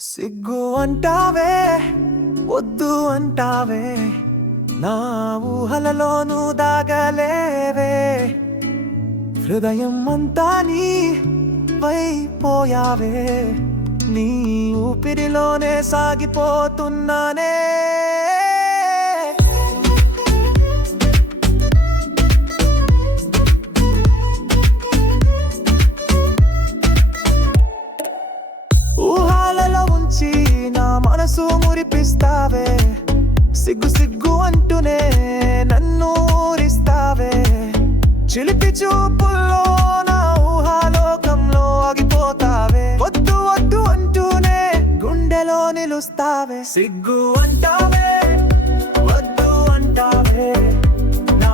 సిగ్గు అంటావే వద్దు అంటావే నా ఊహలలోనూ దాగలేవే హృదయం అంతా నీ వైపోయావే నీ ఊపిరిలోనే సాగిపోతున్నానే ఊహాలలో ఉంచి నా మనసు మురిపిస్తావే సిగ్గు సిగ్గు అంటూనే నన్ను ఊరిస్తావే చిలిపి చూపుల్లో నా ఊహాలోకంలో ఆగిపోతావే వద్దు వద్దు అంటూనే గుండెలో నిలుస్తావే సిగ్గు అంటావే వద్దు అంటావే నా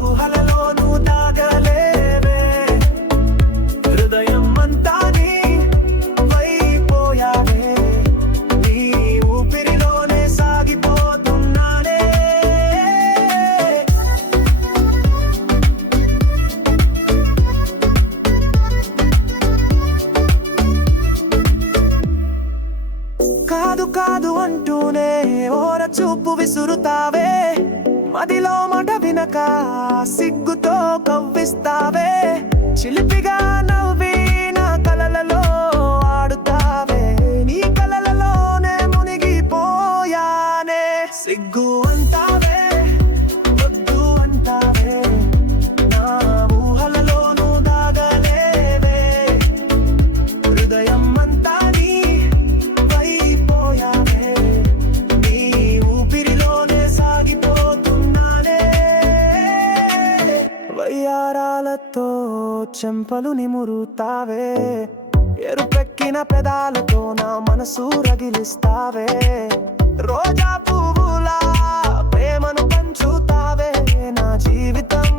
ఊహలలోనూ దాగలేవే హృదయం అంతా నీ వైపోయావే నీ ఊపిరిలోనే సాగిపోతున్నానే కాదు కాదు అంటూనే ఓర చూపు విసురుతావే మదిలో మాట వినక సిగ్గుతో కవ్విస్తావే చిలిపిగా నవ్వి నా కలలలో ఆడుతావే నీ కలలలోనే మునిగిపోయానే సిగ్గు అంటావే వద్దు అంటావే నా ఊహలలోనూ దాగలేవే హృదయం అంతా నీ వైపోయావే నీ ఊపిరిలోనే సాగిపోతున్నానే వయ్యారాలతో చెంపలు నిమురుతావే ఎరుపెక్కిన పెదాలతో నా మనసు రగిలిస్తావే రోజా పువ్వులా ప్రేమను పంచుతావే నా జీవితం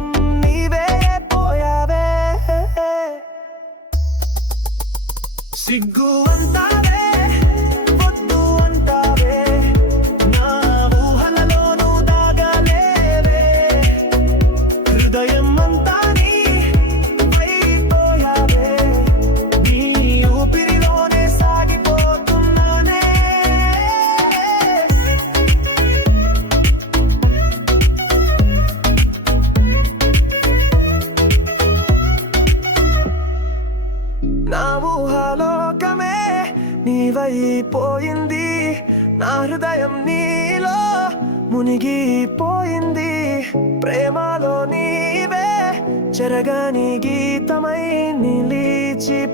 నీవే పోయావే సిగ్గు అంటావే వద్దు అంటావే నా ఊహలలోనూ దాగలేవే హృదయం అంతా నీ వైపోయావే నీ ఊపిరిలోనే సాగిపోతున్నానే నా ఊహలోకమే నీవైపోయింది నా హృదయం నీలో మునిగిపోయింది ప్రేమలో నీవే చెరగని గీతమై నిలిచిపోయింది